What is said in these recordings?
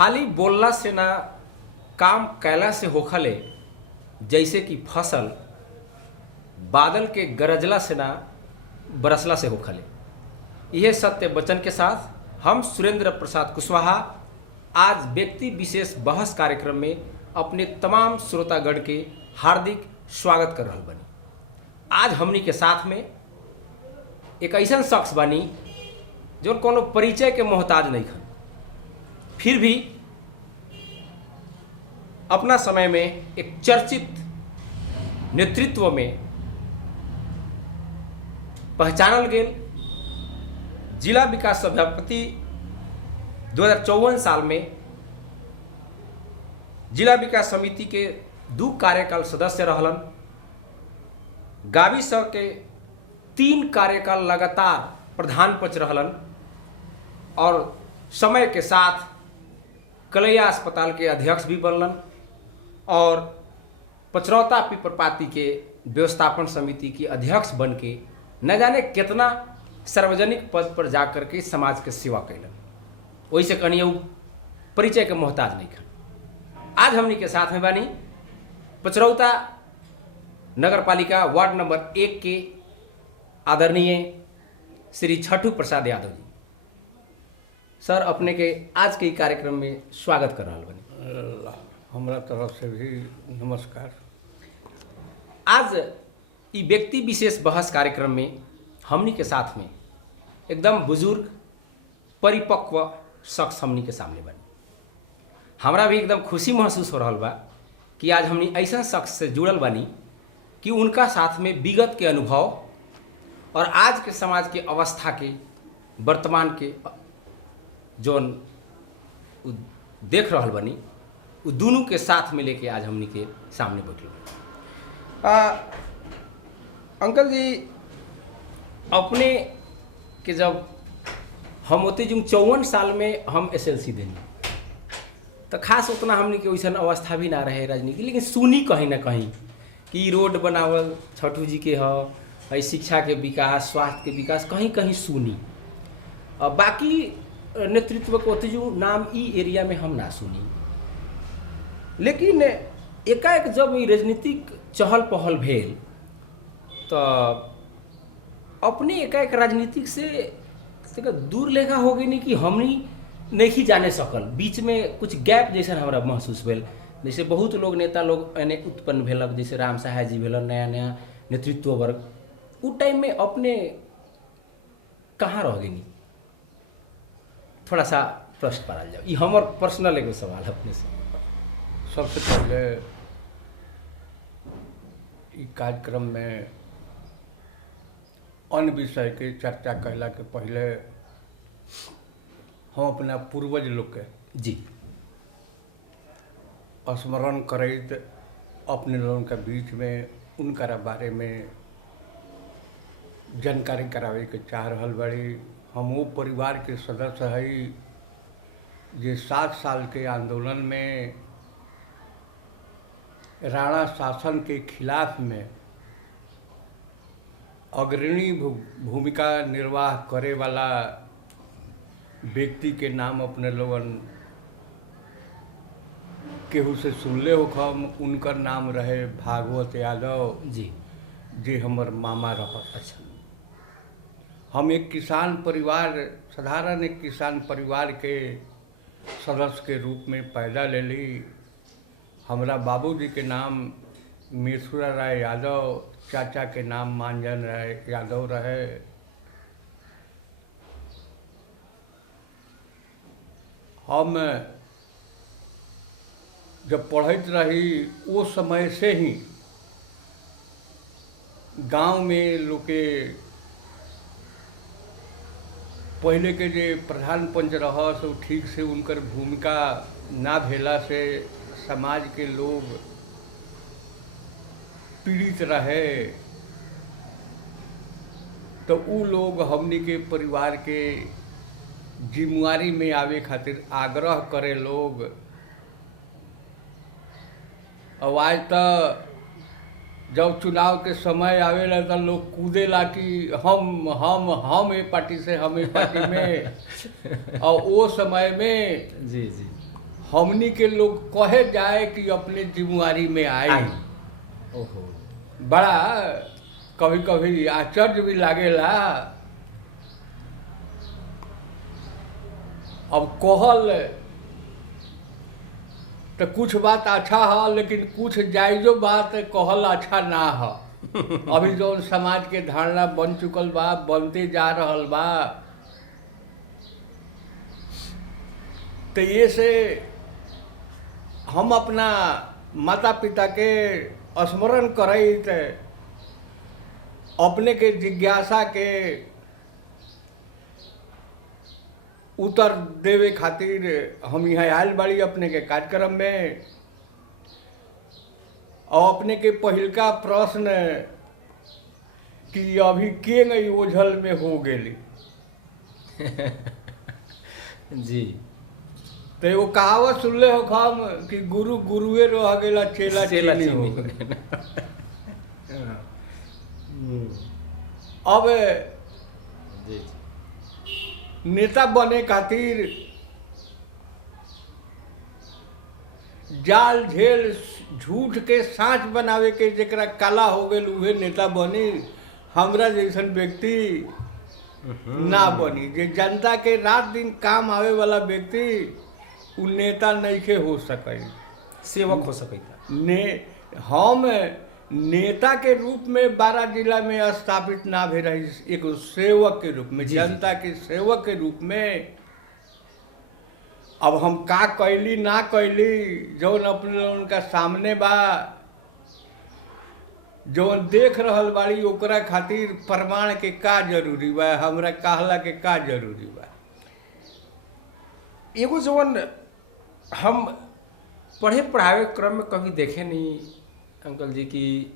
खाली बोलला से ना काम कैला से होखले, जैसे कि फसल बादल के गरजला से ना बरसला से होखले। यह सत्य वचन के साथ हम सुरेंद्र प्रसाद कुशवाहा आज व्यक्ति विशेष बहस कार्यक्रम में अपने तमाम श्रोतागण के हार्दिक स्वागत कर रहल बनी। आज हमनी के साथ में एक ऐसा शख्स बनी जो कोनो परिचय के मोहताज नहीं खन, फिर भी अपना समय में एक चर्चित नेतृत्व में पहचानल गेल। जिला विकास सभापति 2054 साल में जिला विकास समिति के 2 कार्यकाल सदस्य रहलन। गावी सौ के 3 कार्यकाल लगातार प्रधान पच रहलन और समय के साथ कलैया अस्पताल के अध्यक्ष भी बनलन और पचरौता पिपरपाती के व्यवस्थापन समिति की अध्यक्ष बन के न जाने कितना सार्वजनिक पद पर जाकर के समाज के सेवा कैलन। वैसे कनिए परिचय के मोहताज नहीं खन। आज हमनी के साथ में बानी पचरौता नगर पालिका वार्ड नंबर 1 के आदरणीय श्री छठू प्रसाद यादव जी। सर, अपने के आज के कार्यक्रम में स्वागत कर रहा बनी। हमरा तरफ से भी नमस्कार। आज ई व्यक्ति विशेष बहस कार्यक्रम में हमनी के साथ में एकदम बुजुर्ग परिपक्व शख्स हमनी के सामने बनी। हमरा भी एकदम खुशी महसूस हो रहा बा कि आज हमनी ऐसा शख्स से जुड़ल बानी कि उनका साथ में विगत के अनुभव और आज के समाज के अवस्था के वर्तमान के जोन देख रहल बनी उ दोनों के साथ में लेके आज हमनी के सामने बैठल बनी। अंकल जी, अपने के जब हम होते जो 54 साल में हम SLC देनी, तो खास उतना हमने के वैसा अवस्था भी ना रहे राजनीति, लेकिन सुनी कहीं ना कहीं कि रोड बनावल छठू जी के है, शिक्षा के विकास, स्वास्थ्य के विकास कहीं कहीं सुनी। बाकी नेतृत्व को होते जो नाम ई एरिया में हम ना सुनी। लेकिन एकाएक जब ई राजनीतिक चहल पहल भेल तो अपने एकाएक राजनीतिक से दूर लेखा हो गई नहीं कि हमनी नहीं जाने सकल। बीच में कुछ गैप जैसा हमारा महसूस भेल। जैसे बहुत लोग नेता लोग एने उत्पन्न भेलक, जैसे राम सहाय जी भेलन, नया नया नेतृत्व वर्ग। उ टाइम में अपने कहाँ रह गई? थोड़ा सा प्रश्न पाल जाओ। ये हमार पर्सनल एगो सवाल है अपने से। सबसे पहले इस कार्यक्रम में अन्य विषय के चर्चा कहला के पहले हम अपना पूर्वज लोग के जी स्मरण करैत अपने लोगों के बीच में उनका बारे में जानकारी करावे के चाह रहल बड़ी। हम वो परिवार के सदस्य हई जे 7 साल के आंदोलन में राणा शासन के खिलाफ में अग्रणी भूमिका निर्वाह करे वाला व्यक्ति के नाम अपने लोगन केहू से सुनले हो। हम उनकर नाम रहे भागवत यादव जी, जे हमर मामा रह। अच्छा। हम एक किसान परिवार, साधारण एक किसान परिवार के सदस्य के रूप में पैदा ले ली। हमरा बाबूजी के नाम मेसुरा राय यादव, चाचा के नाम मांजन राय यादव रहे। हम जब पढ़त रही वो समय से ही गांव में लोग के पहले के जे प्रधान पंच रह सो ठीक से उनकर भूमिका ना भेला से समाज के लोग पीड़ित रहे। तो उ लोग हमनी के परिवार के जिम्मेवारी में आवे खातिर आग्रह करे लोग। अब आज तो जब चुनाव के समय आवेला तो लोग कूदेला कि हम ए पार्टी से हम ए पार्टी में और वो समय में जी जी हमनी के लोग कहे जाए कि अपने जिम्मेवारी में आई। ओहो। बड़ा कभी कभी आश्चर्य भी लागेला। अब कहल तो कुछ बात अच्छा है, लेकिन कुछ जायजो बात कहल अच्छा ना है। अभी जो समाज के धारणा बन चुकल बा, बनते जा रहल बा, तो ये से हम अपना माता पिता के स्मरण करत अपने के जिज्ञासा के उत्तर देवे खातिर हम यहाँ आयल बाड़ी अपने के कार्यक्रम में। और अपने के पहिलका प्रश्न कि अभी के गई ओझल में हो गेली। जी। तो एगो कहावत सुनले हो हम कि गुरु गुरुए रह गेला, चेला चेली हो गेला। अब जी नेता बने खातिर जाल झेल झूठ के साँच बनावे के जेकरा कला हो गई उहे नेता बनी। हमरा जैसन व्यक्ति ना बनी। जे जनता के रात दिन काम आवे वाला व्यक्ति उ नेता नहीं हो सके, सेवक हो सकता। हम नेता के रूप में 12 जिला में स्थापित ना भे रही, एक सेवक के रूप में, जनता के सेवक के रूप में। अब हम का कैली ना कैली जौन अपने उनका सामने बा, जौन देख रहल बाड़ी, ओकरा खातिर प्रमाण के का जरूरी बा, हमरा कहला के का जरूरी बा। एगो जौन हम पढ़े पढ़ावे क्रम में कभी देखे नहीं अंकल जी कि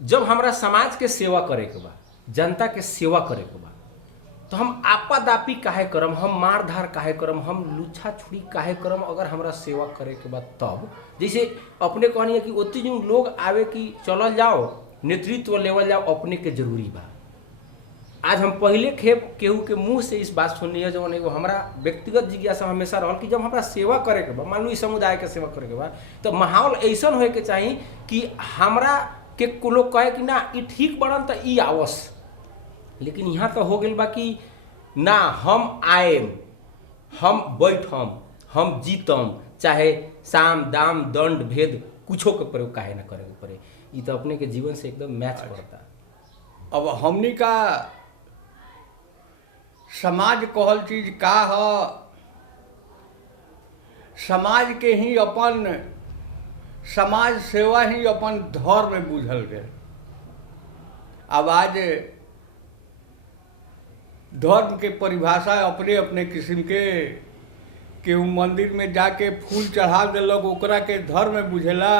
जब हमरा समाज के सेवा करे के बा, जनता के सेवा करे के बा, तो हम आपादापी काहे करम, हम मार धार काहे करम, हम लुच्छा छुरी काहे करम अगर हमरा सेवा करे के बा तब। जैसे अपने कहनी है कि ओती जो लोग आवे कि चलल जाओ नेतृत्व लेवल जाओ अपने के जरूरी बा। आज हम पहले खेप केहू के मुंह से इस बात सुननी है जो एगो हमरा व्यक्तिगत जिज्ञासा हमेशा रहल कि जब हमरा सेवा करे के बा, मान लो इस समुदाय के सेवा करे के बा, तो माहौल ऐसा होए के चाहिए कि हमरा के लोग कहे कि ना ई ठीक बनल तो ई आवस। लेकिन यहाँ तो हो गई बा कि ना हम आएम, हम बैठम, हम जीतम, चाहे साम दाम दंड भेद कुछो के प्रयोग काहे ना करे के पड़े। ये तो अपने के जीवन से एकदम मैच करता। अब हमनी का समाज कहल चीज का है, समाज के ही अपन समाज सेवा ही अपन धर्म में बुझल गए। अब आज धर्म के परिभाषा अपने अपने किस्म के, केहू मंदिर में जाके फूल चढ़ा दिलक ओकरा के धर्म में बुझेला,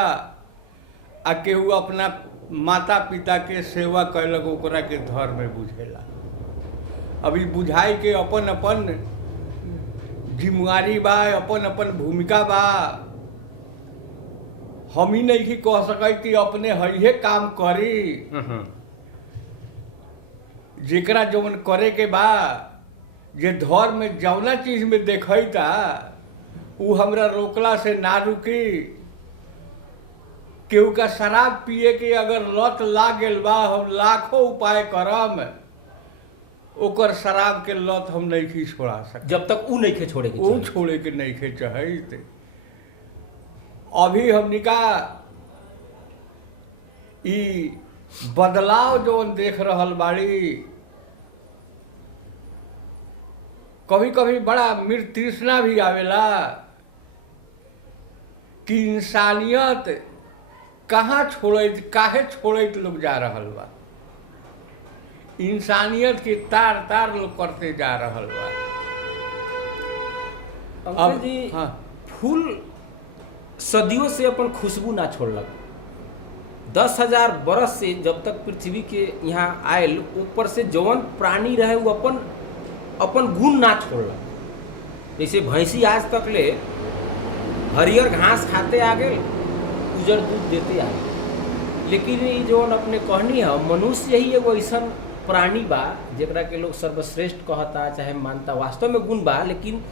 आ केहू अपना माता पिता के सेवा कैलक ओकरा के धर्म में बुझेला। अभी बुझाई के अपन अपन जिम्मेवारी बा, अपन अपन भूमिका बा। हम ही नहीं कह सके कि अपने हइहे काम करी, जेकरा जवन करे के बा, जे धर्म में जवना चीज में देखता उ हमरा रोकला से ना रुकी। केहू का शराब पिए के अगर लत लाग गेल बा, हम लाखों उपाय करम, ओकर शराब के लत हम नहीं छोड़ा सकते जब तक उ नहीं छोड़े के उ छोड़े के नहीं चाहते। अभी हमनी का ई बदलाव जो देख रहल बाड़ी, कभी कभी बड़ा मृत तृष्णा भी आवेला कि इंसानियत कहाँ छोड़त, काहे छोड़त लोग जा रहल बा। इंसानियत के तार तार लोग करते जा रहल बा। अंकल जी, हाँ, फूल सदियों से अपन खुशबू ना छोड़लक। 10,000 बरस से जब तक पृथ्वी के यहाँ आयल, ऊपर से जवन प्राणी रहे वो अपन गुण ना छोड़लक। जैसे भैंसी आज तक ले हरियर घास खाते आ गए, उजर दूध देते आ गए। लेकिन ये जो अपने कहनी है, मनुष्य ही एगो ऐसा प्राणी बा जेकरा के लोग सर्वश्रेष्ठ कहता चाहे मानता, वास्तव में गुण बा, लेकिन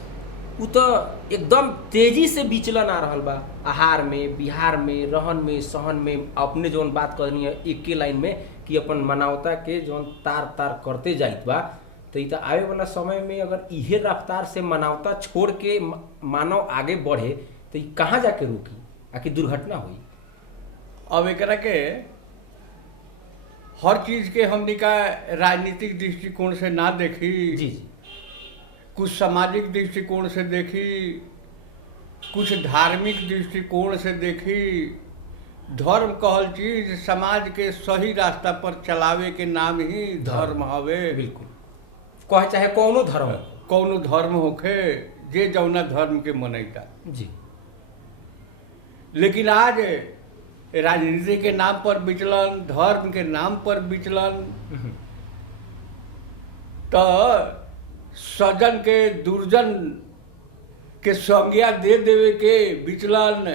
उ तो एकदम तेजी से विचलन आ रहल बा, आहार में, बिहार में, रहन में, सहन में। अपने जौन बात करनी है एक लाइन में कि अपन मानवता के जौन तार तार करते जाइत बा, तो ये आवे वाला समय में अगर इहे रफ्तार से मानवता छोड़ के मानव आगे बढ़े तो ये कहाँ जाके रुकी, आखिर दुर्घटना हुई। अब एकरा के हर चीज के हमनी का राजनीतिक दृष्टिकोण से ना देखी, जी जी, कुछ सामाजिक दृष्टिकोण से देखी, कुछ धार्मिक दृष्टिकोण से देखी। धर्म कहल चीज समाज के सही रास्ता पर चलावे के नाम ही धर्म हवे। बिल्कुल, कहे चाहे कौनो धर्म, कौनो धर्म होखे, जे जौना धर्म के मनैता जी। लेकिन आज राजनीति के नाम पर विचलन, धर्म के नाम पर विचलन, तो सजन के दुर्जन के संज्ञा दे देवे के विचलन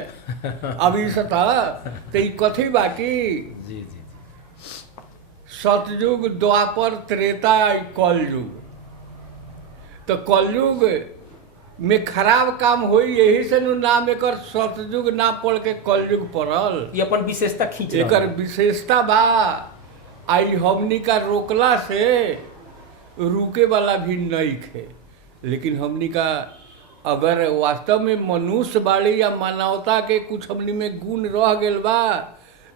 अभी सता तो ई कथी बाकी। जी जी, सतयुग, द्वापर, त्रेता, कलयुग। तो कलयुग में खराब काम होई, यही से नु नाम एकर सतयुग ना पढ़ के कलयुग पड़ल। ये अपन विशेषता खींच रहल एकर विशेषता बा। आई हमनी का रोकला से रुके वाला भी नहीं खे। लेकिन हमनी का अगर वास्तव में मनुष्य बाड़ी या मानवता के कुछ हमनी में गुण रह गेल बा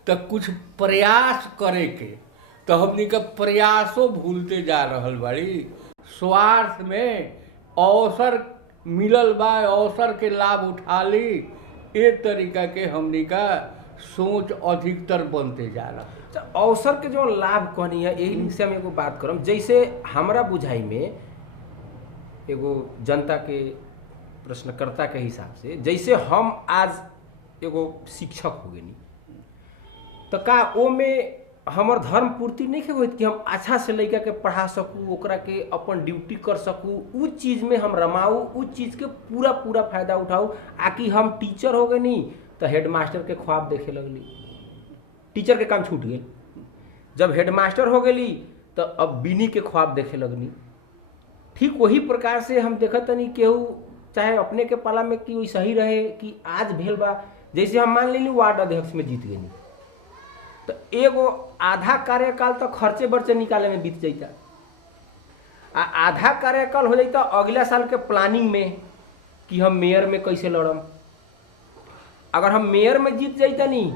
तो कुछ प्रयास करे के, तो हमनी का प्रयासों भूलते जा रहल बाड़ी। स्वार्थ में अवसर मिलल बा, अवसर के लाभ उठा ली, ए तरीका के हमनी का सोच अधिकतर बनते जा रहा। तो अवसर के जो लाभ कहनी है, यही विषय में एगो बात करम। जैसे हमरा बुझाई में एगो जनता के प्रश्नकर्ता के हिसाब से, जैसे हम आज एगो शिक्षक हो गए, तो का ओ में हमर धर्म पूर्ति नहीं के होइत कि हम अच्छा से लड़का के पढ़ा सकूँ, ओकरा के अपन ड्यूटी कर सकूँ, उस चीज़ में हम रमाऊँ, उस चीज़ के पूरा पूरा फायदा उठाऊँ। आकि हम टीचर हो गए नहीं तो हेडमास्टर के ख्वाब देखे लगली, टीचर के काम छूट गए। जब हेडमास्टर हो गई तो अब बीनी के ख्वाब देखे लगनी। ठीक वही प्रकार से हम देखत नहीं केहू चाहे अपने के पाला में कि सही रहे कि आज भेल बा। जैसे हम मान ली वार्ड अध्यक्ष में जीत गई, तो एगो आधा कार्यकाल तो खर्चे बर्चे निकाले में बीत जाता, आधा कार्यकाल हो जाता अगला साल के प्लानिंग में कि हम मेयर में कैसे लड़म। अगर हम मेयर में जीत जाता नहीं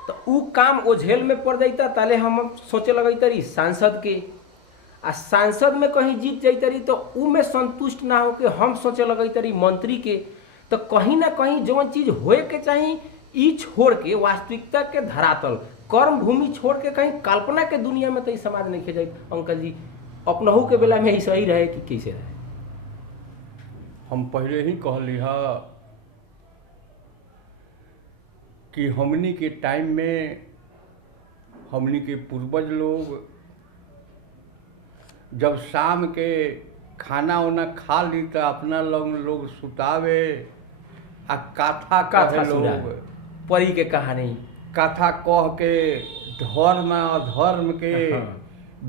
तो उ काम ओझेल में पड़ जाता, ताले हम सोचे लगता रही सांसद के, आ सांसद में कहीं जीत जाता रही तो उ में संतुष्ट ना हो के हम सोचे लगता रही मंत्री के। तो कहीं ना कहीं जो चीज़ होए के चाहिए ई छोड़ के वास्तविकता के धरातल कर्म भूमि छोड़ के कहीं कल्पना के दुनिया में तो ई समाज नहीं खे जाए। अंकल जी अपनहू के बेला में ही सही रहे कि कैसे रहे? हम पहले ही कहली हा कि हमनी के टाइम में हमनी के पूर्वज लोग जब शाम के खाना वाना खा ली तो अपना लोग सुतावे आ कथा कहे लोग, परी के कहानी कथा कह के धर्म अधर्म के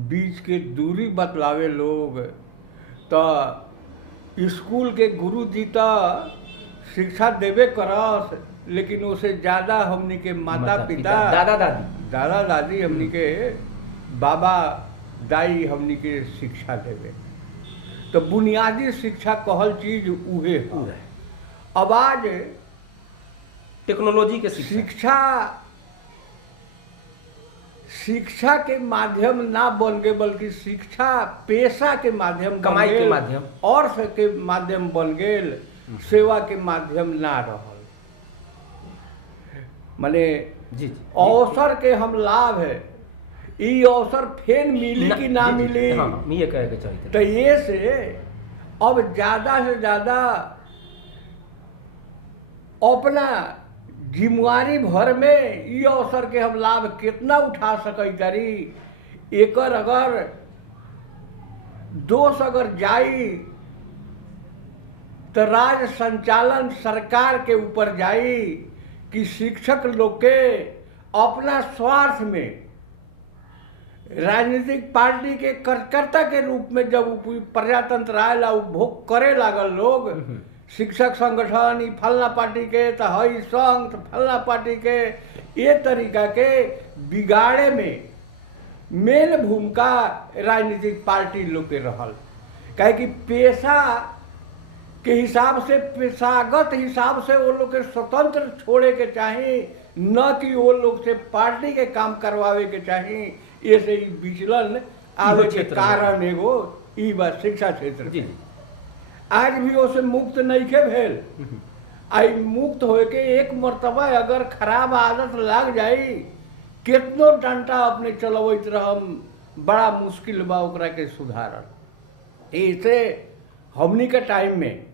बीच के दूरी बतलावे लोग। तो स्कूल के गुरु जी तो शिक्षा देवे करस, लेकिन उससे ज़्यादा हमनी के माता पिता, दादा दादी हमनी के बाबा दाई हमनी के शिक्षा देवे। तो बुनियादी शिक्षा कहल चीज उहे है। अब आज टेक्नोलॉजी के शिक्षा के माध्यम ना बन गए, बल्कि शिक्षा पेशा के माध्यम, कमाई के माध्यम, अर्थ के माध्यम बन गए, सेवा के माध्यम ना रहल। माने जी अवसर के हम लाभ है, ई अवसर फेन मिली कि ना मिली, हाँ, ये कहे के चाहिए। तो ये से अब ज़्यादा से ज़्यादा अपना जिम्मेवारी भर में ये अवसर के हम लाभ कितना उठा सकतारी, एकर अगर दोष अगर जाई तो राज संचालन सरकार के ऊपर जाई कि शिक्षक लोग के अपना स्वार्थ में राजनीतिक पार्टी के कार्यकर्ता के रूप में जब प्रजातंत्र आयल उपभोग करे लागल लोग, शिक्षक संगठन ई फलना पार्टी के तो हई संघ तो फलना पार्टी के, ये तरीका के बिगाड़े में मेन भूमिका राजनीतिक पार्टी लोग के रहल। काहे कि पेशा के हिसाब से, पेशागत हिसाब से वो लोग के स्वतंत्र छोड़े के चाही, न कि वो लोग से पार्टी के काम करवावे के चाही। ऐसे ही विचलन आवे के कारण एगो ई बात शिक्षा क्षेत्र जी। आज भी उसे मुक्त नहीं के भेल। आई मुक्त होए के एक मर्तबा अगर खराब आदत लग जाई, कितनो डंटा अपने चलवैत रहम, बड़ा मुश्किल बा ओकरा के सुधारल। ऐसे हमनी के टाइम में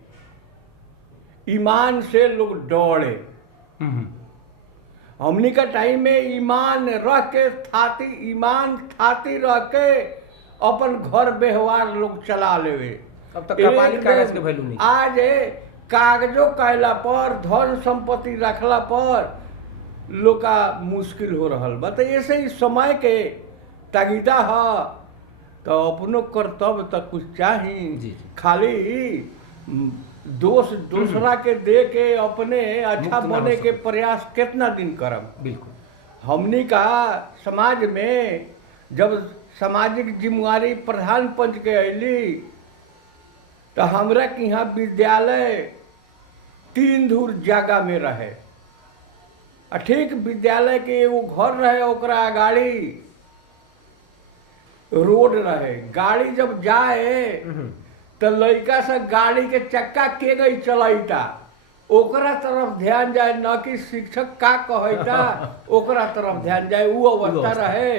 ईमान से लोग दौड़े, हमनी का टाइम में ईमान रख के ईमान थाती रह के अपन घर व्यवहार लोग चला लेवे। अब तक कपाली कागज के वैल्यू नहीं। आज कागजों कैला पर, धन संपत्ति रखला पर लोग का मुश्किल हो रहा बा। तो ऐसे ही समय के तगीदा है, तो अपनो कर्तव्य तक कुछ चाहिए। खाली दोष दूसरा के दे के अपने अच्छा बने के प्रयास कितना दिन करब। बिल्कुल। हमनी का समाज में जब सामाजिक जिम्मेवारी प्रधान पंच के अली, तो हमरा के यहाँ विद्यालय 3 दूर जगह में रहे। ठीक विद्यालय के एगो घर रहे, ओकरा अगाड़ी रोड रहे। गाड़ी जब जाए तो लड़का से गाड़ी के चक्का के गई चलैता, ओकरा तरफ ध्यान जाए, न कि शिक्षक का कहता ओकरा तरफ ध्यान जाए। वो अवस्था रहे।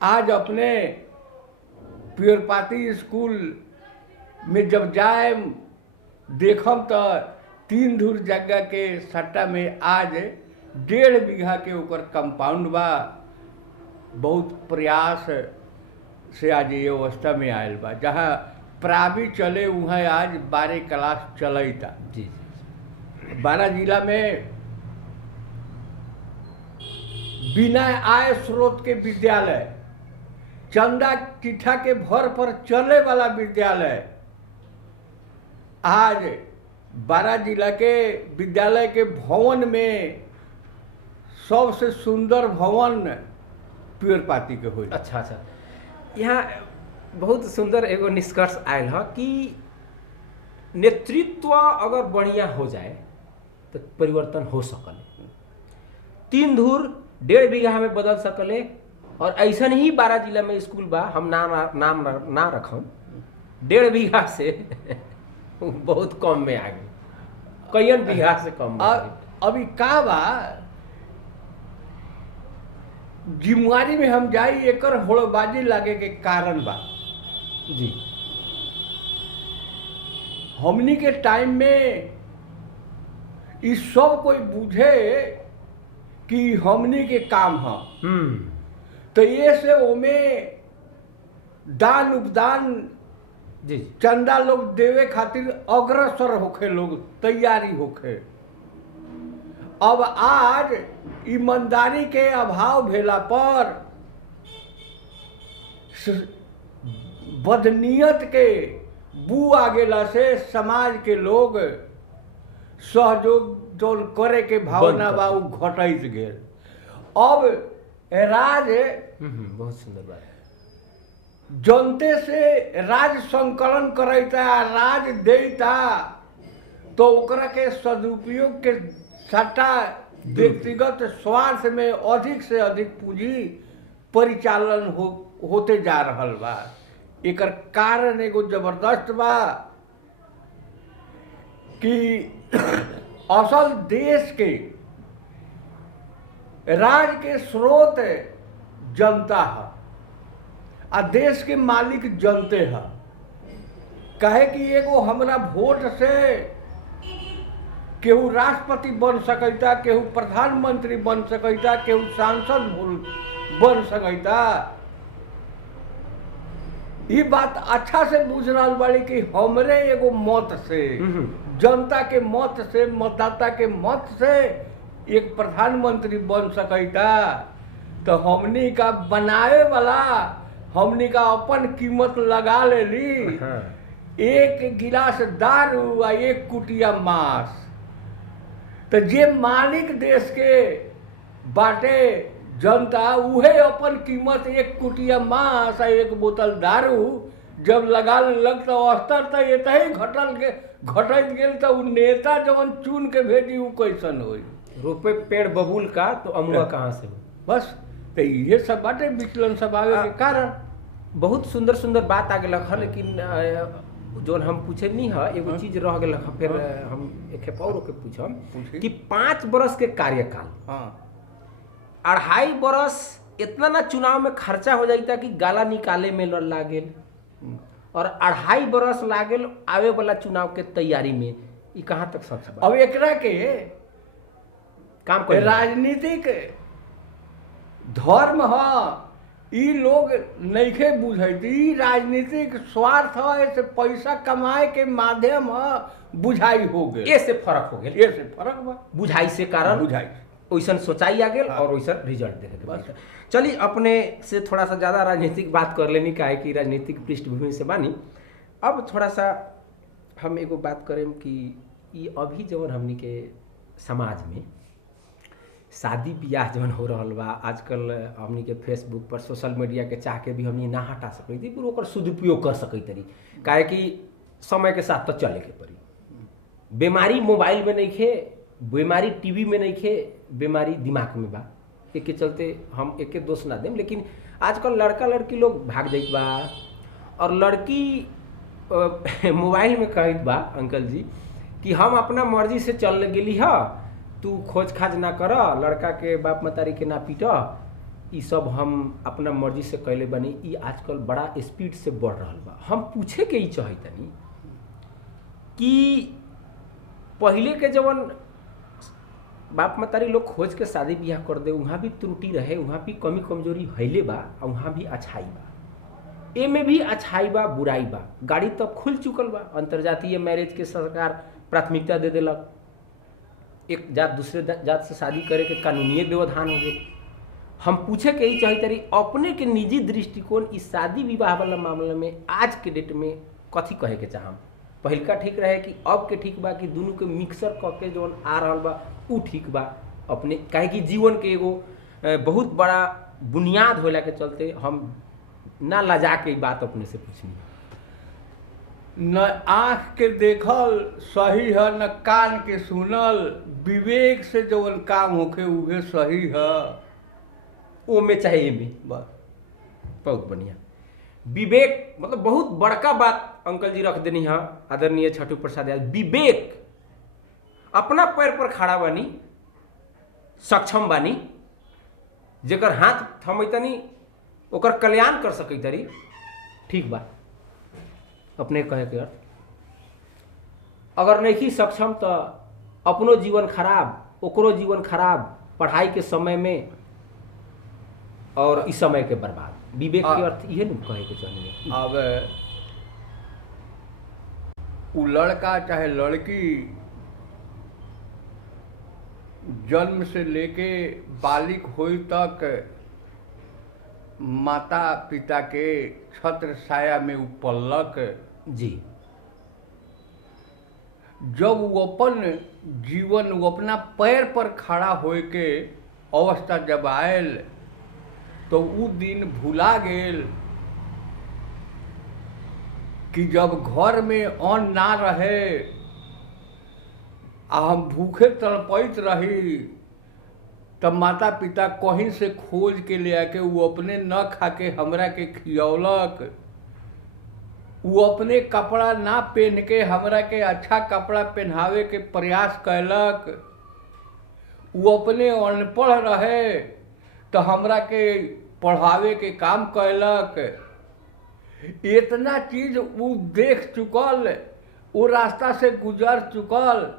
आज अपने पियरपाती स्कूल में जब जाए देखम तो 3 दूर जगह के सट्टा में आज 1.5 बीघा के ऊपर कंपाउंड बा। बहुत प्रयास से आज ये अवस्था में आयल बा। जहाँ प्राइवेट चले वहाँ आज 12 क्लास चलता। जी। 12 जिला में बिना आय स्रोत के विद्यालय, चंदा चिट्ठा के भर पर चले वाला विद्यालय, आज 12 जिला के विद्यालय के भवन में सबसे सुंदर भवन पियरपाती के हो। अच्छा। यहाँ बहुत सुंदर एगो निष्कर्ष आयल है कि नेतृत्व अगर बढ़िया हो जाए तो परिवर्तन हो सकले। 3 धूर 1.5 बीघा में बदल सकले। और ऐसा ही 12 जिला में स्कूल बा, हम नाम ना रखम, 1.5 बीघा से बहुत कम में आ गए, कईन बीघा से कम में। अभी का बा जिम्मेवारी में हम जाई, एकर होड़बाजी लागे के कारण बा। जी। हमनी के टाइम में ई सब कोई बुझे कि हमनी के काम है, तो ये से ओमे दान उपदान जी चंदा लोग देवे खातिर अग्रसर होखे, लोग तैयारी होखे। अब आज ईमानदारी के अभाव भेला पर बदनीयत के बू आ गेला से समाज के लोग सहयोग जोन करे के भावना बा उ घटैत गेल। अब राज बहुत सुंदर बात। जनते से राज संकलन करता, राज देता, तो ओकरा के सदुपयोग के सट्टा व्यक्तिगत स्वार्थ में अधिक से अधिक पूंजी परिचालन होते जा रहल बा। एकर कारण एगो जबरदस्त बा कि असल देश के राज के स्रोत जनता है आ देश के मालिक जनते है। कहे कि एगो हमरा वोट से केहू राष्ट्रपति बन सकता, केहू प्रधानमंत्री बन सकता, केहू सांसद बन सकता। ये बात अच्छा से बुझ रहा बाड़ी कि हमरे एगो मत से, जनता के मत से, मतदाता के मत से एक प्रधानमंत्री बन सकता, तो हमनी का बनावे वाला हमनी का अपन कीमत लगा लेली। हाँ। एक गिलास दारू आ एक कुटिया मांस। तो जे मालिक देश के बाटे जनता उहे अपन कीमत एक कुटिया मांस आ एक बोतल दारू जब लगा लग तो स्तर तो एते ही घटत गेल तो उ नेता जवन चुन के भेजी उ कैसन होई। रोपे पेड़ बबूल का तो अमुआ कहाँ से हो। बस तो ये सब बाटे विचलन सब आवे के कारण। बहुत सुंदर सुंदर बात आ गया है, लेकिन जोन हम पूछे नहीं है एगो चीज रह गया है, फिर हम एक और के पूछम कि 5 बरस के कार्यकाल, हाँ 2.5 बरस इतना ना चुनाव में खर्चा हो जाता कि गाला निकाले में लागे, और 2.5 बरस लागेल आवे वाला चुनाव के तैयारी में। ये कहाँ तक सच बा? अब एकरा के काम कर राजनीतिक धर्म ह, ई लोग नइखे बुझैत। ई राजनीतिक स्वार्थ ह, ऐसे पैसा कमाए के माध्यम ह, बुझाई हो गए। ये से फर्क हो गया, ये से फर्क बा, बुझाई से कारण बुझाई वैसन सोचाई आ गेल। हाँ। और वैसन रिजल्ट देखे के बस। बाद चलिए अपने से थोड़ा सा ज़्यादा राजनीतिक बात कर लेनी, काहे कि राजनीतिक पृष्ठभूमि से बानी। अब थोड़ा सा हम एगो बात करें कि ये अभी जवन हमनी के समाज में शादी ब्याह जवन हो रहा बा आजकल, हमनी के फेसबुक पर सोशल मीडिया के चाह के भी हमनी ना हटा सकते थी, पर ओकर सदुपयोग कर सकते तरी, काहे कि समय के साथ तो चले के पड़ी। बीमारी मोबाइल में नहीं खे, बीमारी टीवी में नहीं खे, बीमारी दिमाग में बा। एक के चलते हम एक के दोष ना दें, लेकिन आजकल लड़का लड़की लोग भाग जाइत बा, और लड़की मोबाइल में कहत बा अंकल जी कि हम अपना मर्जी से चल गेली है, तू खोज खाज ना कर, लड़का के बाप मतारी के ना पीट, ई सब हम अपना मर्जी से कैले बनी। ई आजकल बड़ा स्पीड से बढ़ रहा बा। हम पूछे के ही चाहतनी कि पहले के जवन बाप मतारी लोग खोज के शादी ब्याह कर दे, वहाँ भी त्रुटि रहे, वहाँ भी कमी कमजोरी हैले बा, और वहाँ भी अच्छाई बा। ए में भी अच्छाई बा बुराई बा। गाड़ी तब खुल चुकल बा, अंतर्जातीय मैरिज के सरकार प्राथमिकता दे देलक, एक जात दूसरे जात से शादी करे के कानूनी व्यवधान हो गए। हम पूछे के ही चाहते रही अपने के निजी दृष्टिकोण इस शादी विवाह वाला मामले में आज के डेट में कथी कहे के चाहम? पहलका ठीक रहे कि अब के ठीक बा, कि दोनों के मिक्सर क के जौन आ रहा बा उ ठीक बा? अपने काहे कि जीवन के एगो बहुत बड़ा बुनियाद होला के चलते हम ना लजा के बात अपने से पूछनी। न आँख के देखल सही है, न कान के सुनल। विवेक से जवन काम होखे उहे सही है। ओ में चाहे ए में, बस बहुत बढ़िया। विवेक मतलब बहुत बड़का बात अंकल जी रख देनी है आदरणीय छठू प्रसाद यादव। विवेक, अपना पैर पर खड़ा बानी, सक्षम बानी, जेकर हाथ थमैतनी ओकर कल्याण कर सकै तरी, ठीक बा। अपने कहे के अर्थ अगर नहीं सक्षम तो अपनो जीवन खराब, ओकरो जीवन खराब, पढ़ाई के समय में और इस समय के बर्बाद। विवेक के अर्थ ये नहीं कहे के चाहिए। अब उ लड़का चाहे लड़की जन्म से लेके बालिक होई तक माता पिता के छत्र छाया में उ पलक। जी, जब वो अपन जीवन वो अपना पैर पर खड़ा होए के अवस्था जब आयल तो उ दिन भुला गेल कि जब घर में अन्न ना रहे आ हम भूखे तड़पैत रही, तब माता पिता कहीं से खोज के ले आके वो अपने न खा के हमरा के खियौलक। वो अपने कपड़ा ना पहन के हमरा के अच्छा कपड़ा पहनावे के प्रयास कैलक। वो अपने अनपढ़ रहे तो हमरा के पढ़ावे के काम कैलक। इतना चीज वो देख चुकल, वो रास्ता से गुजर चुकल,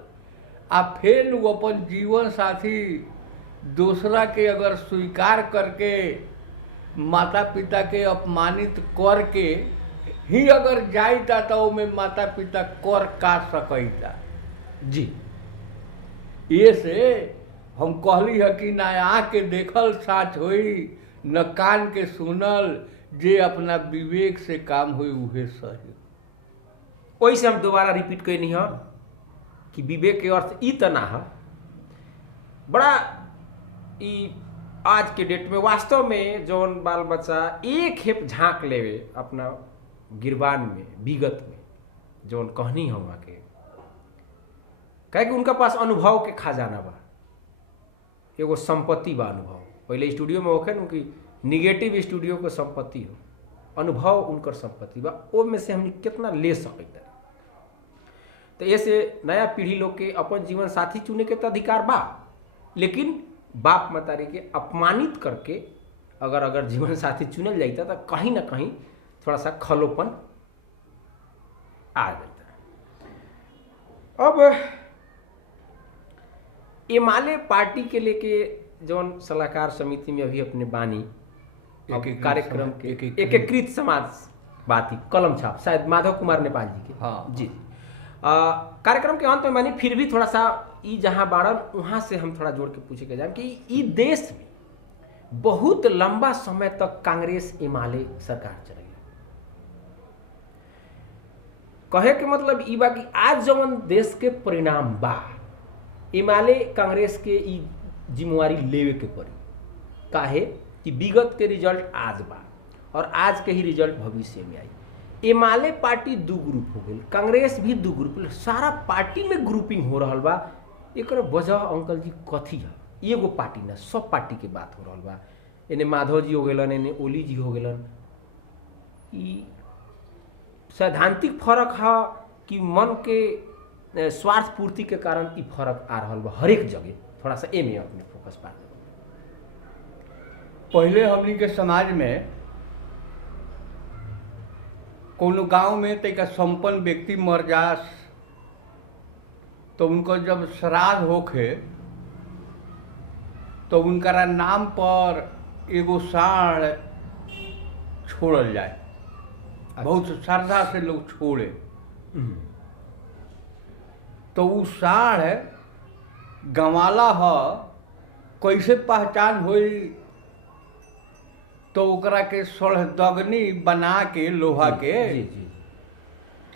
आ फिर वो अपन जीवन साथी दूसरा के अगर स्वीकार करके माता पिता के अपमानित करके ही अगर जाइता तो में माता पिता कर का सकता। जी, ये से हम कहली है कि ना आँख के देखल साच होई न कान के सुनल, जे अपना विवेक से काम होई उहे सही। वही से हम दोबारा रिपीट कैनी है कि विवेक के अर्थ ई त ना है। बड़ा ई आज के डेट में वास्तव में जौन बाल बच्चा एक हेप झांक लेवे अपना गिरबान में विगत में जौन कहनी हम के, काहे कि उनका पास अनुभव के खजाना बा, एगो संपत्ति बा अनुभव। पहले स्टूडियो में होखे न कि निगेटिव स्टूडियो के संपत्ति हो, अनुभव उनकर संपत्ति बा, ओ में से हम कितना ले सकते। तो ऐसे नया पीढ़ी लोग के अपन जीवन साथी चुने के तो अधिकार बा, लेकिन बाप मतारी के अपमानित करके अगर जीवन साथी चुनल जाता तो कहीं ना कहीं थोड़ा सा खलोपन आ जाता। अब एमाले पार्टी के लेके जौन सलाहकार समिति में अभी अपने बानी कार्यक्रम के एकीकृत समाजवादी कलम छाप शायद माधव कुमार नेपाल जी के, हाँ जी कार्यक्रम के अंत में मानी फिर भी थोड़ा सा ई जहाँ बाड़न वहाँ से हम थोड़ा जोड़ के पूछे के जाए कि ई देश में बहुत लंबा समय तक कांग्रेस एमाले सरकार चली। कहे के मतलब ई बा कि आज जवन देश के परिणाम बा, एमाले कांग्रेस के ई जिम्मेवारी लेवे के पड़ी। काहे कि विगत के रिजल्ट आज बा और आज के ही रिजल्ट भविष्य में आई। एमाले पार्टी दू ग्रुप हो गई, कांग्रेस भी दू ग्रुप, सारा पार्टी में ग्रुपिंग हो रहा बा। एक वजह अंकल जी कथी है? एगो पार्टी ना, सब पार्टी के बात हो रहा बा। इन्हें माधव जी हो गलन, इन्हें ओली जी हो गलन। ई सैद्धांतिक फर्क है कि मन के स्वार्थ पूर्ति के कारण ई फर्क आ रहा बा हर एक जगह। थोड़ा सा एमे अपने फोकस पा। पहले हमनी के समाज में कोनो गांव में तैका संपन्न व्यक्ति मर जास तो उनको जब श्राद्ध होखे तो उनकरा नाम पर एगो साढ़ छोड़ल जाए। अच्छा। बहुत श्रद्धा से लोग छोड़े तो उ साढ़ गंवाला ह कैसे पहचान होई? तो ओकरा के सड़दगनी बना के लोहा के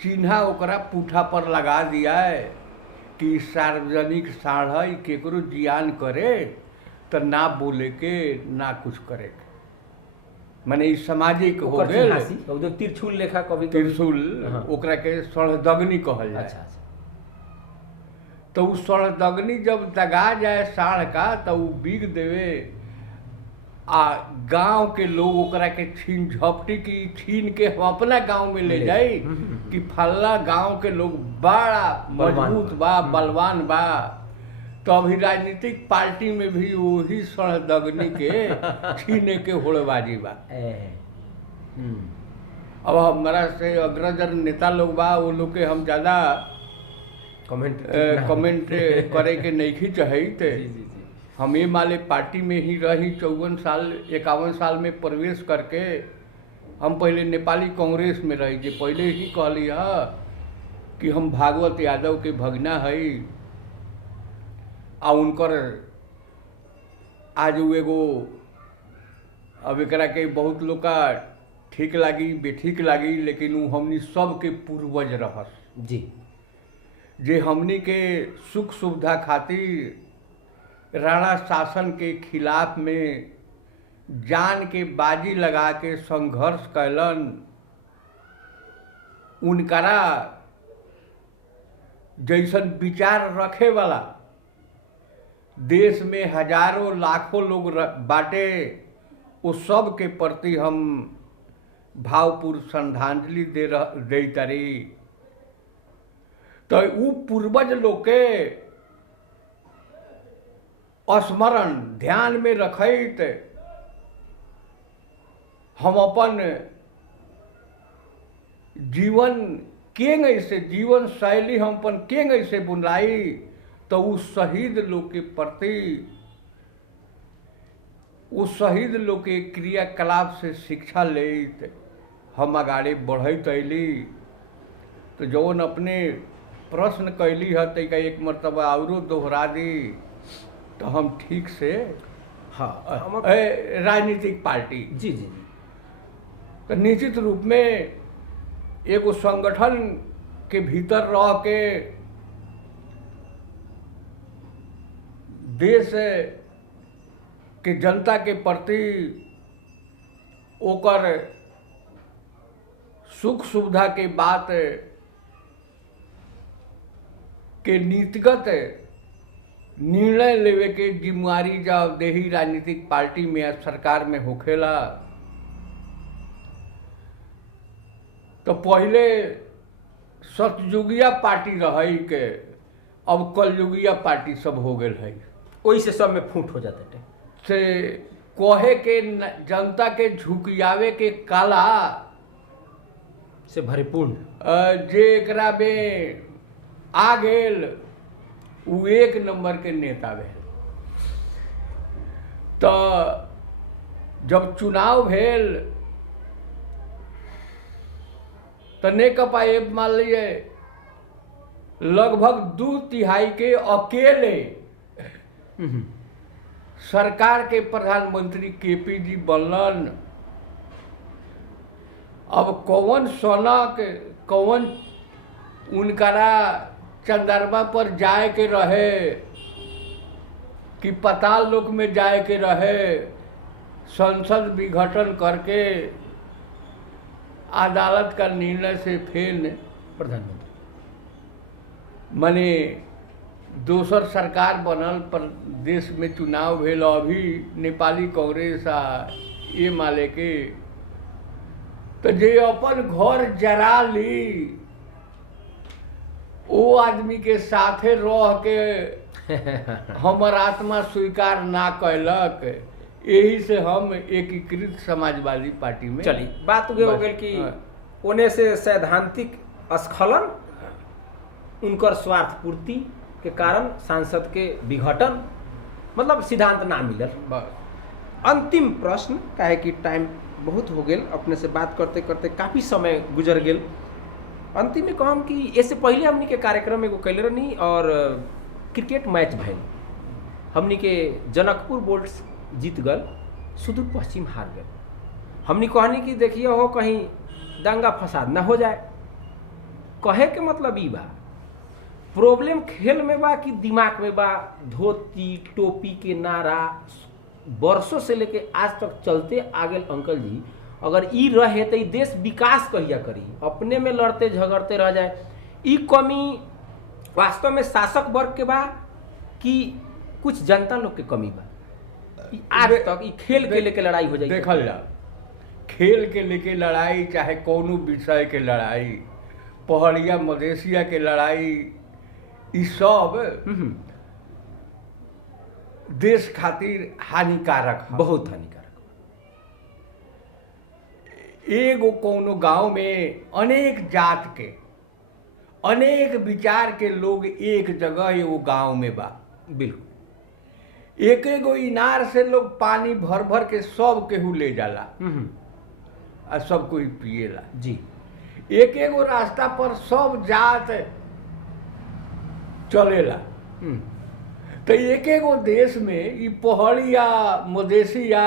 चिन्हा ओकरा पूठा पर लगा दिया है कि सार्वजनिक साढ़ है, केकरो जियान करे तो ना बोले के ना कुछ करे के। माने ई सामाजिक हो गए। तिरछुल लेखा कभी त्रिशूल ओकरा के सड़दगनी कहल जाए। अच्छा। तो उ सड़दगनी जब दगा जाए साढ़ का तो उ बीग देवे आ गांव के लोग ओकरा के छीन झपटी की छीन के हम अपना गांव में ले जाई कि फल्ला गांव के लोग बड़ा मजबूत बा, बलवान बा। तो अभी राजनीतिक पार्टी में भी वही सड़दगनी के छीने के होड़बाजी बा। अब हमारा से अग्रजर नेता लोग बा, वो लोग के हम ज्यादा कमेंट करे के नहीं चाहते। हम एमाले पार्टी में ही रही 54 साल 51 साल में प्रवेश करके। हम पहले नेपाली कांग्रेस में रही, जे पहले ही कहली है कि हम भागवत यादव के भगना है आ उनकर आज एगो अब एकरा के बहुत लोग का ठीक लगी बेठीक लगी, लेकिन वो हमनी सब के पूर्वज रहस जी, जे हमनी के सुख सुविधा खातिर राणा शासन के खिलाफ में जान के बाजी लगा के संघर्ष कैलन। उनकरा जैसन विचार रखे वाला देश में हजारों लाखों लोग बाटे, वो सब के प्रति हम भावपूर्ण श्रद्धांजलि दे तारी। तो उ पूर्वज लोग के स्मरण ध्यान में रखत हम अपन जीवन केंग ऐसे जीवन शैली हम अपन केंग ऐसे बुलाई तो उस शहीद लोग के प्रति उस शहीद लोग के क्रियाकलाप से शिक्षा लेत हम आगे बढ़त अली। तो जौन अपने प्रश्न कैली है तैका एक मरतबा औरो दोहरा दी तो हम ठीक से हाँ राजनीतिक पार्टी जी जी जी तो निश्चित रूप में एगो संगठन के भीतर रह के देश के जनता के प्रति ओकर सुख सुविधा के बात के नीतिगत निर्णय लेवे के जिम्मेवारी जवाबदेही राजनीतिक पार्टी में या सरकार में होखेला। तो पहले सतयुगिया पार्टी रही के अब कलयुगिया पार्टी सब हो गए है। वही से सब में फूट हो जाते से कहे के जनता के झुकियावे के काला से भरपूर्ण जे एकरा में आ गेल उ एक नंबर के नेता भेल। तो जब चुनाव भेल तो नेकपा मान लीजिए लगभग 2/3 के अकेले सरकार के प्रधानमंत्री केपी जी बनलन। अब कौन सनक कौन उनकरा चंद्रमा पर जाए के रहे कि पाताल लोक में जाए के रहे, संसद विघटन करके अदालत का निर्णय से फिर प्रधानमंत्री माने दोसर सरकार बनल पर देश में चुनाव भेल। अभी नेपाली कांग्रेस आ ये माले के तो जे अपन घर जरा ली वो आदमी के साथे रह के हमर आत्मा स्वीकार ना कैलक। यही से हम एकीकृत समाजवादी पार्टी में चली बात उगे हो गई कि ओने से सैद्धांतिक स्खलन उनकर स्वार्थ पूर्ति के कारण सांसद के विघटन मतलब सिद्धांत ना मिलल। बस अंतिम प्रश्न काहे कि टाइम बहुत हो गेल, अपने से बात करते करते काफ़ी समय गुजर गेल। अंतिम में कहम कि इससे पहले हमनी के कार्यक्रम एगो कैले रहनी और क्रिकेट मैच भइल, हमनी के जनकपुर बोल्ट्स जीत गल, सुदूर पश्चिम हार गए। हमनी कहनी कि देखिए हो कहीं दंगा फसाद ना हो जाए। कहे के मतलब ई बा प्रॉब्लम खेल में बा कि दिमाग में बा। धोती टोपी के नारा वर्षों से लेके आज तक चलते आ गए। अंकल जी अगर ई रहे तो देश विकास कहिया करी? अपने में लड़ते झगड़ते रह जाए। ई कमी वास्तव में शासक वर्ग के बा कि कुछ जनता लोग के कमी बा? आज तक ई खेल के लेके लड़ाई हो जाए। देखल जा खेल के लेके लड़ाई चाहे कोनो विषय के लड़ाई, पहड़िया मधेसिया के लड़ाई, ई सब देश खातिर हानिकारक है, बहुत हानिकारक। एगो कोनो गांव में अनेक जात के अनेक विचार के लोग एक जगह एगो गांव में बा। बिल्कुल एक एगो इनार से लोग पानी भर भर के सब केहू ले जाला आ सब कोई पिएला जी। एक एगो रास्ता पर सब जात चलेला। तो एक एगो देश में ई पहाड़िया मधेसिया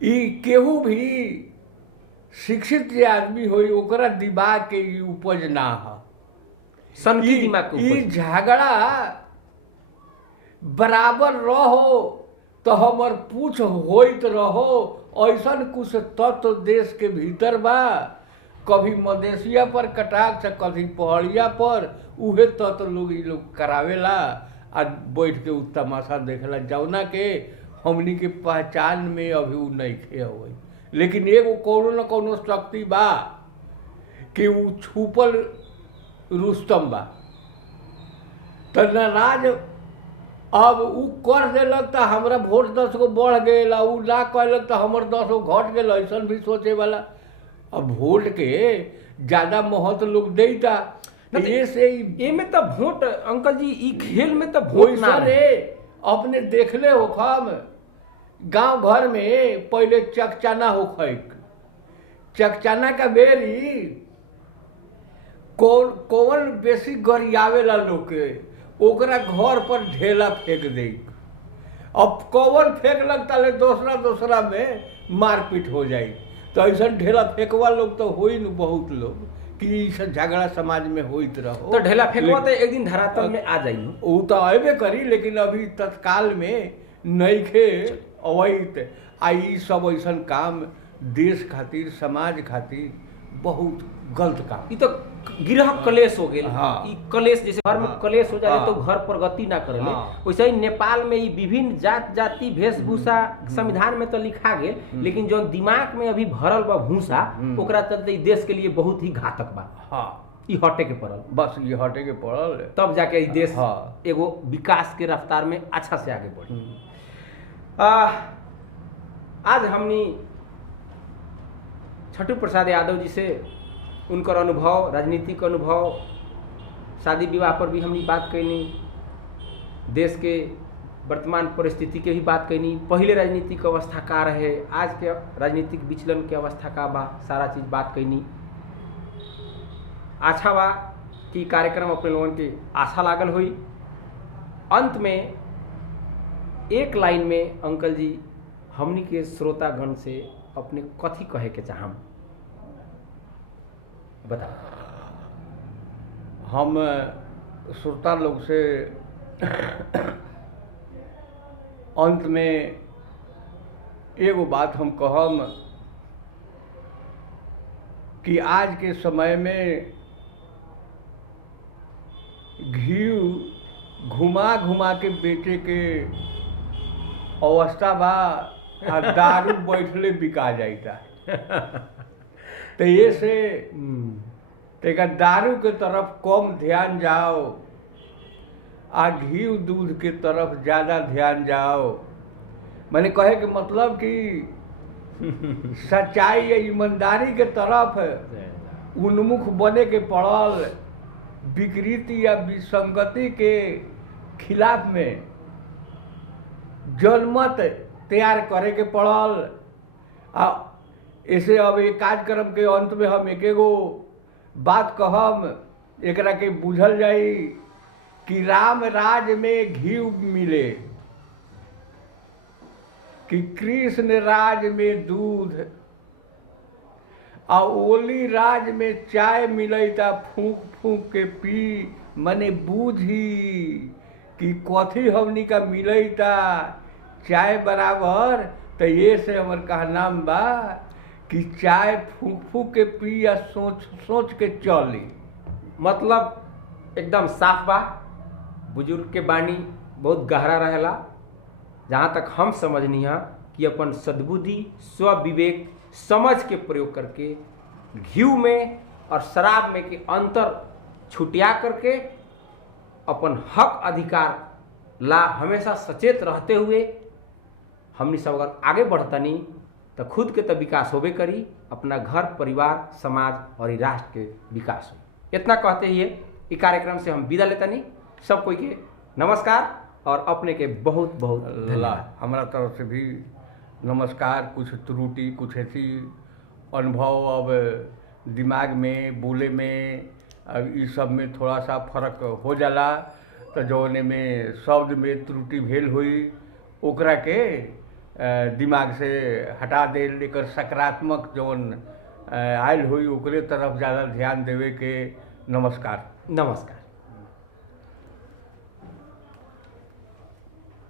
ई केहू भी शिक्षित जे आदमी होई ओकरा दिमाग के ई उपज ना है। सनकी दिमाग के ई उपज। झगड़ा बराबर रहो तो हमर पूछ होइत रहो, ऐसन कुछ तत्व देश के भीतर बा। कभी मधेसिया पर कटाक्ष, कभी पहाड़िया पर, उहे तत्व लोग ई लोग करावेला आ बैठ के उ तमाशा देखेला जौना के हमनी के पहचान में अभी उ नइखे होई। लेकिन एगो कोनो न कोनो शक्ति बा कि उ छुपल रुस्तम बा। तो नाराज अब उ कर देलक तो हमरा वोट 10 गो बढ़ गेल, उ ना कहलक तो हमर 10 गो घट गेल, ऐसन भी सोचे वाला। अब वोट के ज़्यादा महत्व लोग देता ये से ये में तो वोट अंकल जी ई खेल में तो वोट ना रे अपने देखले हो हम गांव घर में पहले चकचाना हो खैक चकचाना का बेरी कौन बेसी गरियावेला लोग के ओकरा घर पर ढेला फेंक दे। अब कौन फेंकलक ताले दूसरा में मारपीट हो जाई। तो ऐसा ढेला फेंकवा लोग तो होई न बहुत लोग कि ई सब झगड़ा समाज में होइत रहो। तो ढेला फेंकवा तो एक दिन धरातल में आ जाई। वो तो अबे करी, लेकिन अभी तत्काल में नइखे अवैत। आ ई सब ऐसन काम देश खातिर समाज खातिर बहुत गलत काम। ई तो गृह कलेश हो गेल। हाँ। ई कलेश जैसे घर में हाँ। कलेश हो जाए हाँ। तो घर प्रगति ना करेले। हाँ। वैसे ही नेपाल में ई विभिन्न जात जाति वेशभूषा संविधान में तो लिखा गेल, लेकिन जो दिमाग में अभी भरल बा भूसा, ओकरा चलते ई देश के लिए बहुत ही घातक बा। हाँ, ई हटे के पड़ल, बस ये हटे के पड़ल। तब जाके ई देश हाँ। एगो विकास के रफ्तार में अच्छा से आगे बढ़ी। आज हमनी छठू प्रसाद यादव जी से उनकर अनुभव, राजनीतिक अनुभव, शादी विवाह पर भी हमने बात कैनी, देश के वर्तमान परिस्थिति के भी बात कैनी, पहले राजनीतिक अवस्था का रहे, आज के राजनीतिक विचलन के अवस्था का बा, सारा चीज़ बात कैनी। अच्छा बा कि कार्यक्रम अपने लोगों के आशा लागल हुई। अंत में एक लाइन में अंकल जी हमनी के श्रोतागण से अपने कथी कहे के चाहम बता। हम श्रोता लोग से अंत में एगो बात हम कहम कि आज के समय में घी घुमा घुमा के बेचे के अवस्था बा, आ दारू बैठले बिका जाता। तो ये से तेका दारू के तरफ कम ध्यान जाओ, आ घी दूध के तरफ ज़्यादा ध्यान जाओ। मैंने कहे के मतलब कि सच्चाई या ईमानदारी के तरफ उन्मुख बने के पड़ल, विकृति या विसंगति के खिलाफ में जनमत तैयार करे के पड़ल। ऐसे अब एक कार्यक्रम के अंत में हम एकेगो बात कहम, एकरा के बुझल जाई कि राम राज में घी मिले, कि कृष्ण राज में दूध, आ ओली राज में चाय मिलता फूंक फूंक के पी। मने बूझी कि कथी हमनी का मिलता चाय बराबर। तो ये से हमर कहना बा कि चाय फूंक फूंक के पी या सोच सोच के चली। मतलब एकदम साफ बा। बुजुर्ग के बाणी बहुत गहरा रहेला। जहाँ तक हम समझनी है कि अपन सद्बुद्धि, स्वविवेक, समझ के प्रयोग करके घी में और शराब में के अंतर छुटिया करके अपन हक अधिकार ला हमेशा सचेत रहते हुए हमनी सब अगर आगे बढ़तनी तो खुद के तो विकास होबे करी, अपना घर परिवार समाज और राष्ट्र के विकास हो। इतना कहते ही ये कार्यक्रम से हम विदा लेतनी। सब कोई के नमस्कार और अपने के बहुत बहुत धन्यवाद। हमारा तरफ से भी नमस्कार। कुछ त्रुटि, कुछ ऐसी अनुभव अब दिमाग में, बोले में, अब इस सब में थोड़ा सा फर्क हो जाला, तो जौने में शब्द में त्रुटि भेल हुई ओकरा के दिमाग से हटा दे, लेकर सकारात्मक जौन आयल हुई ओकरे तरफ ज़्यादा ध्यान देवे के। नमस्कार। नमस्कार।